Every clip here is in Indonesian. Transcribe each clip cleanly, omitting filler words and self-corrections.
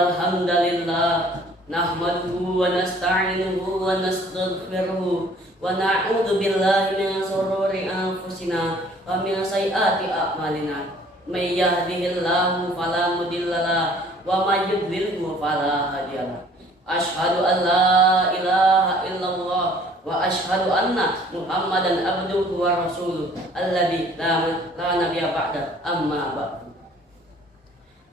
Innal hamdalillah nahmaduhu wa nasta'inuhu wa nastaghfiruhu wa na'udzu billahi min shururi anfusina wa min sayyiati a'malina. May yahdihillahu fala mudhillalah wa may yudlilhu fala hadiyalah. Asyhadu an la ilaha illallah wa asyhadu anna Muhammadan abduhu wa rasuluh alladzi la nabiyya ba'da, amma ba'du.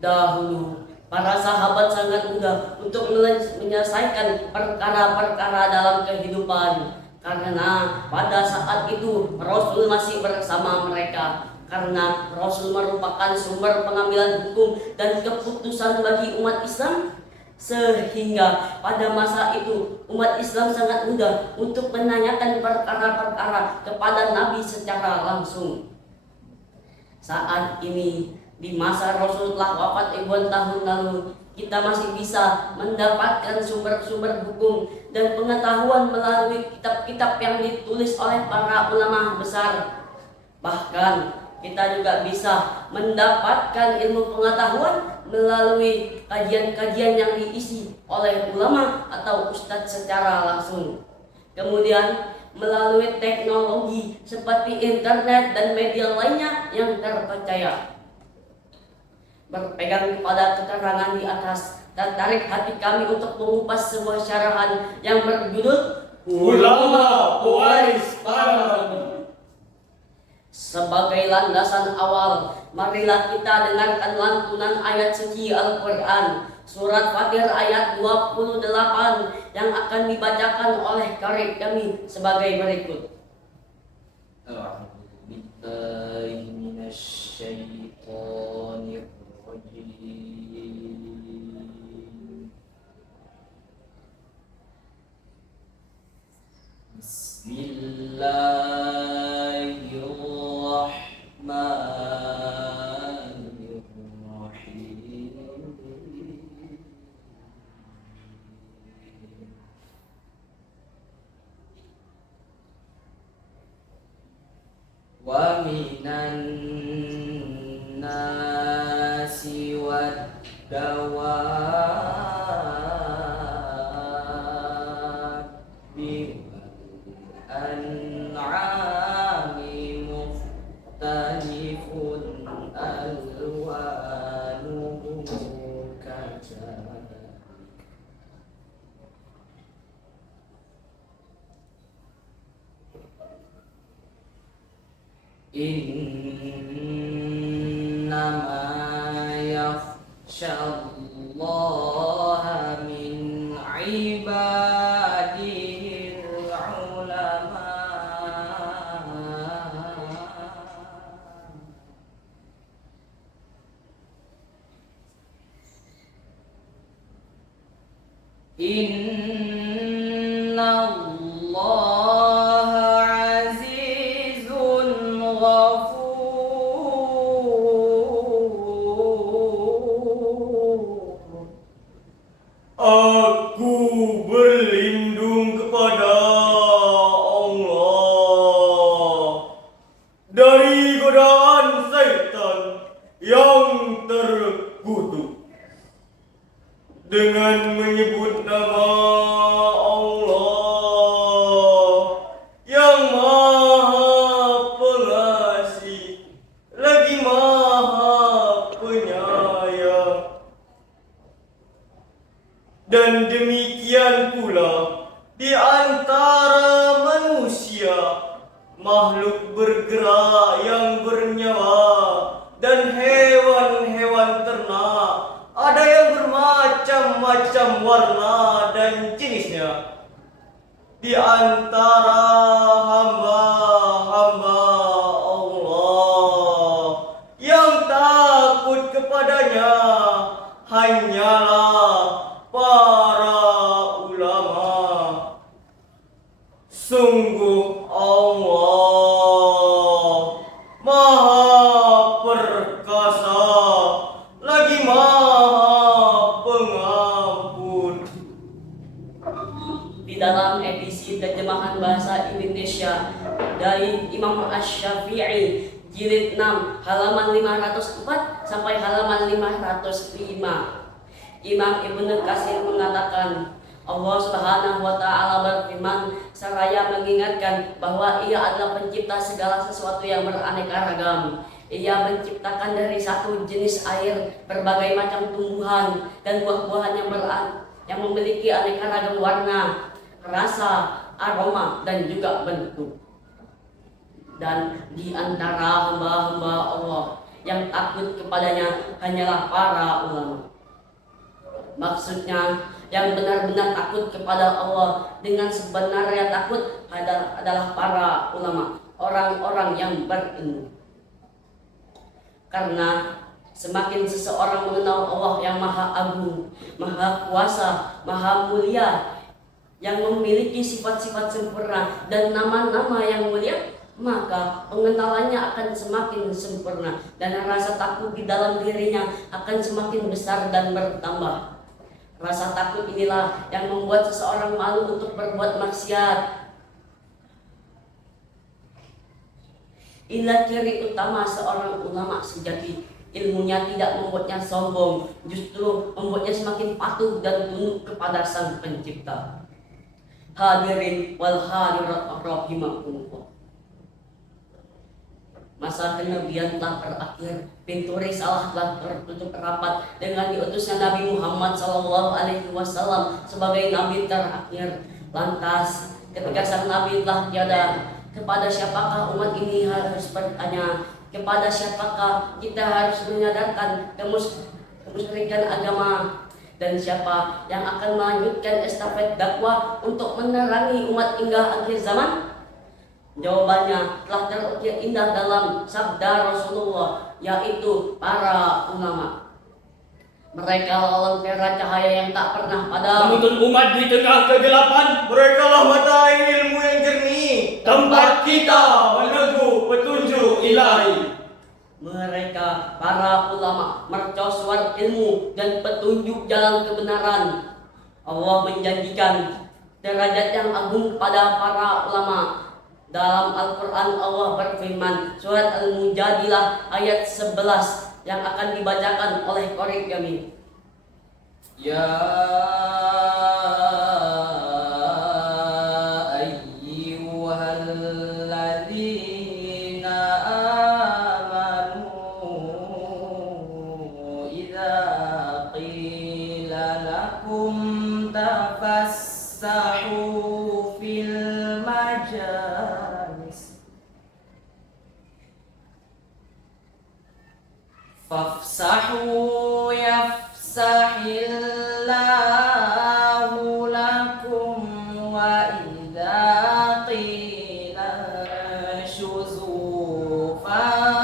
Dahulu para sahabat sangat mudah untuk menyelesaikan perkara-perkara dalam kehidupan, karena pada saat itu Rasul masih bersama mereka, karena Rasul merupakan sumber pengambilan hukum dan keputusan bagi umat Islam, sehingga pada masa itu umat Islam sangat mudah untuk menanyakan perkara-perkara kepada Nabi secara langsung. Saat ini di masa Rasulullah wafat ribuan tahun lalu, kita masih bisa mendapatkan sumber-sumber hukum dan pengetahuan melalui kitab-kitab yang ditulis oleh para ulama besar. Bahkan kita juga bisa mendapatkan ilmu pengetahuan melalui kajian-kajian yang diisi oleh ulama atau ustadz secara langsung. Kemudian melalui teknologi seperti internet dan media lainnya yang terpercaya. Berpegang kepada keterangan di atas, tertarik hati kami untuk mengupas sebuah syarahan yang berjudul Ulama Pewaris Para Nabi. Sebagai landasan awal, marilah kita dengarkan lantunan ayat suci Al-Quran, surat Fatir ayat 28 yang akan dibacakan oleh karib kami sebagai berikut. Bismillahirrahmanirrahim. Wa minan nasi wad dawabi an'ami mukhtalifun alwanuhu kadzalik. Innama yakhshallaha min ibadihil ulama. Innallaha azizun ghafur. Aku berlindung kepada Allah dari godaan syaitan yang terkutuk, dengan menyebut nama Allah yang Maha Pengasih lagi Maha Penyayang. Dan demikian pula di antara manusia, makhluk bergerak yang bernyawa dan hewan-hewan ternak, ada yang bermacam-macam warna dan jenisnya. Di antara hamba-hamba Allah yang takut kepadanya hanyalah para ulama. Sungguh Allah Maha Perkasa lagi Maha Pengampun. Di dalam edisi terjemahan bahasa Indonesia dari Imam Asy-Syafi'i jilid 6 halaman 504 sampai halaman 505 Imam Ibnu Katsir mengatakan, Allah Subhanahu wa taala berfirman seraya mengingatkan bahwa Ia adalah pencipta segala sesuatu yang beraneka ragam. Ia menciptakan dari satu jenis air berbagai macam tumbuhan dan buah-buahan yang memiliki aneka ragam warna, rasa, aroma, dan juga bentuk. Dan di antara hamba-hamba Allah yang takut kepadanya hanyalah para ulama. Maksudnya, yang benar-benar takut kepada Allah dengan sebenarnya takut adalah para ulama, orang-orang yang berilmu. Karena semakin seseorang mengenal Allah yang maha agung, maha kuasa, maha mulia, yang memiliki sifat-sifat sempurna dan nama-nama yang mulia, maka pengenalannya akan semakin sempurna dan rasa takut di dalam dirinya akan semakin besar dan bertambah. Rasa takut inilah yang membuat seseorang malu untuk berbuat maksiat. Inilah ciri utama seorang ulama sejati. Ilmunya tidak membuatnya sombong, justru membuatnya semakin patuh dan tunduk kepada Sang Pencipta. Hadirin wal hadirat rahimakumullah. Masa kenabian telah berakhir, pintu risalah telah tertutup rapat dengan diutusnya Nabi Muhammad SAW sebagai Nabi terakhir. Lantas, ketika sang Nabi telah tiada, kepada siapakah umat ini harus bertanya? Kepada siapakah kita harus menyadarkan kemusyrikan agama? Dan siapa yang akan melanjutkan estafet dakwah untuk menerangi umat hingga akhir zaman? Jawabannya telah terukir indah dalam sabda Rasulullah, yaitu para ulama. Mereka lentera cahaya yang tak pernah padam, menuntun umat di tengah kegelapan. Mereka lah mata ilmu yang jernih, tempat kita meneguh petunjuk ilahi. Mereka para ulama mercusuar ilmu dan petunjuk jalan kebenaran. Allah menjanjikan derajat yang agung pada para ulama. Dalam Al-Quran Allah berfirman, surat Al-Mujadilah ayat 11 yang akan dibacakan oleh Qori kami. Ya ayyuhalladzina amanu idza qila lakum tafassahu fil majalis fafsahu yafsahillahu lakum wa idza qila shuzu fashuzu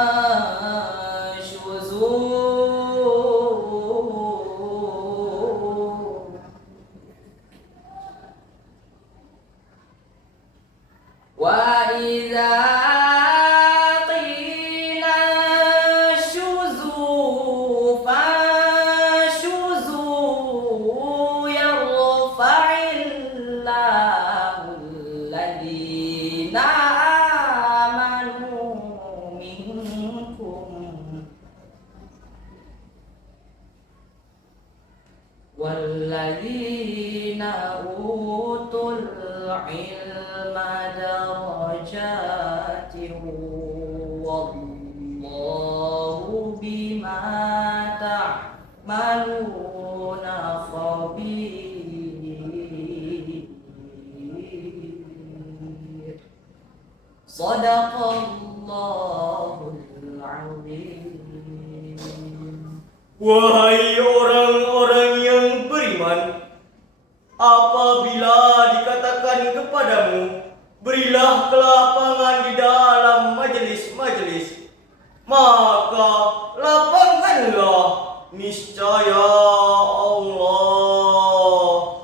wa idza walladzina utul ilma darajatin wallahu bima ta'maluna khabir. Shadaqallahul azim. Wahai orang-orang yang beriman, apabila dikatakan kepadamu, berilah kelapangan di dalam majelis-majelis, maka lapangkanlah, niscaya Allah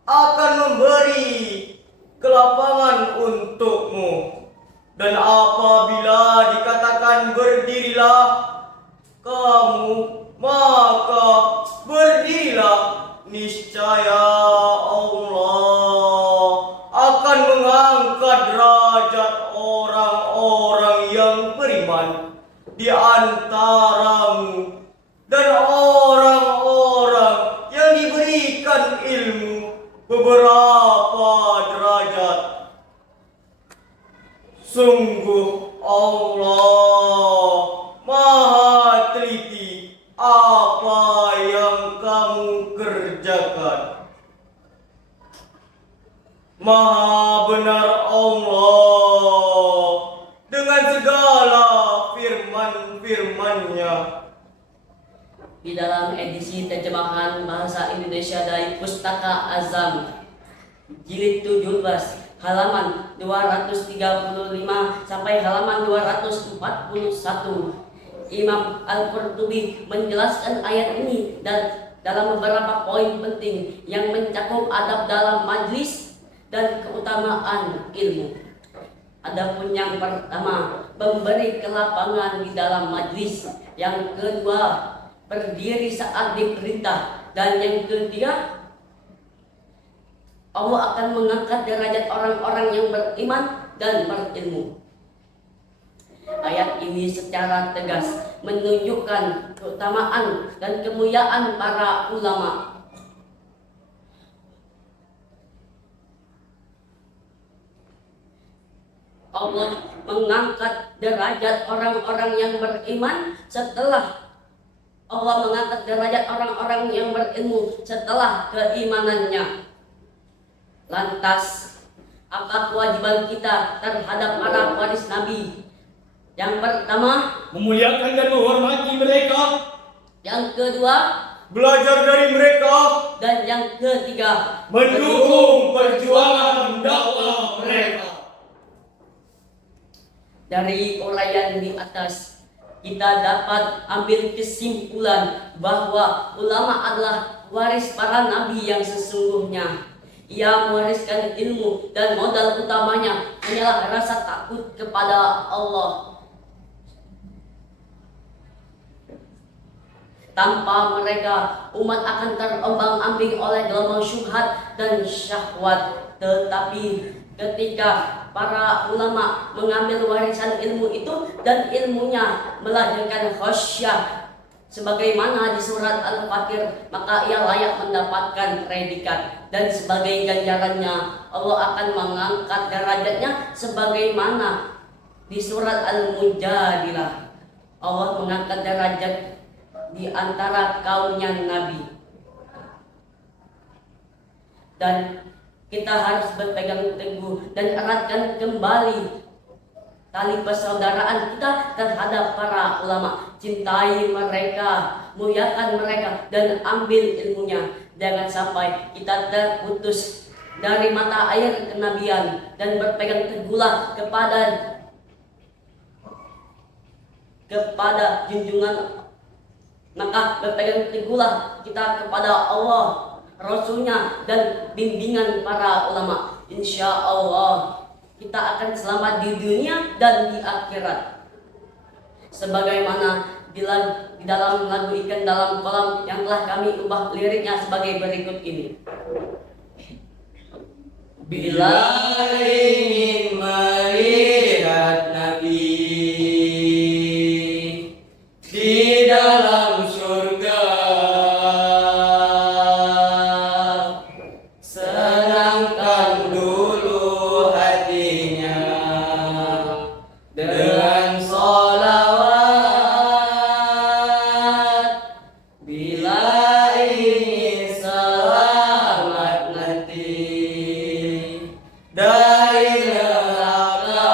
akan memberi kelapangan untukmu. Dan apabila dikatakan berdirilah kamu, maka berdirilah, niscaya Allah akan mengangkat derajat orang-orang yang beriman di antaramu dan orang beberapa derajat. Sungguh Allah Maha teliti apa yang kamu kerjakan. Maha benar Allah dengan segala firman-firman-Nya. Di dalam edisi terjemahan bahasa Indonesia dari Pustaka Azam jilid 17 halaman 235 sampai halaman 241, Imam Al-Qurtubi menjelaskan ayat ini dan dalam beberapa poin penting yang mencakup adab dalam majlis dan keutamaan ilmu. Adapun yang pertama, memberi kelapangan di dalam majlis. Yang kedua, berdiri saat diperintah. Dan yang ketiga, Allah akan mengangkat derajat orang-orang yang beriman dan berilmu. Ayat ini secara tegas menunjukkan keutamaan dan kemuliaan para ulama. Allah mengangkat derajat orang-orang yang beriman setelah Allah mengangkat derajat orang-orang yang berilmu setelah keimanannya. Lantas, apa kewajiban kita terhadap para waris Nabi? Yang pertama, Memuliakan dan menghormati mereka. yang kedua, Belajar dari mereka. dan yang ketiga, Mendukung perjuangan dakwah mereka. dari uraian di atas, kita dapat ambil kesimpulan bahwa ulama adalah waris para nabi yang sesungguhnya. Ia mewariskan ilmu dan modal utamanya hanyalah rasa takut kepada Allah. Tanpa mereka, umat akan terombang-ambing oleh gelombang syubhat dan syahwat. Tetapi ketika para ulama mengambil warisan ilmu itu dan ilmunya melahirkan khasyah sebagaimana di surat Al-Fatir, maka ia layak mendapatkan predikat. Dan sebagai ganjarannya, Allah akan mengangkat derajatnya sebagaimana di surat Al-Mujadilah. Allah mengangkat derajat di antara kaumnya Nabi. Dan kita harus berpegang teguh dan eratkan kembali tali persaudaraan kita terhadap para ulama. Cintai mereka, muliakan mereka, dan ambil ilmunya. Jangan sampai kita terputus dari mata air kenabian dan berpegang teguhlah kepada junjungan. Maka berpegang teguhlah kita kepada Allah, Rasulnya, dan bimbingan para ulama. Insya Allah kita akan selamat di dunia dan di akhirat. Sebagaimana di dalam lagu Ikan Dalam Kolam yang telah kami ubah liriknya sebagai berikut ini. Bila ingin melihat Nabi di dalam surga, senangkan dulu hatinya dengan sholawat. Bila ingin selamat nanti dari neraka,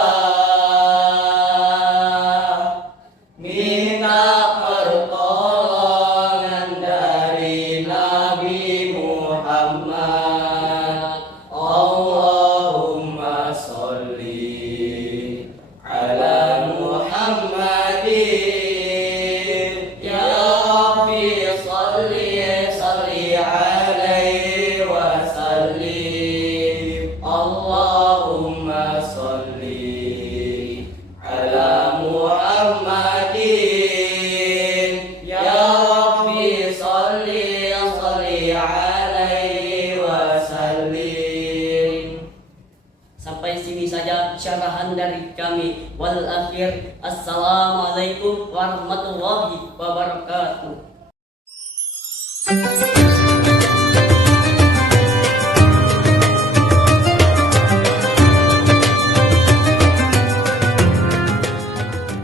minta pertolongan dari Nabi Muhammad. Allahumma sholli ala Muhammadin, ya Rabbi sholli alaihi wa sallim. Allahumma sholli ala Muhammadin, ya Rabbi sholli alaihi wa sallim. sampai sini saja syarahan dari kami. Wal akhir, assalamualaikum warahmatullahi wabarakatuh.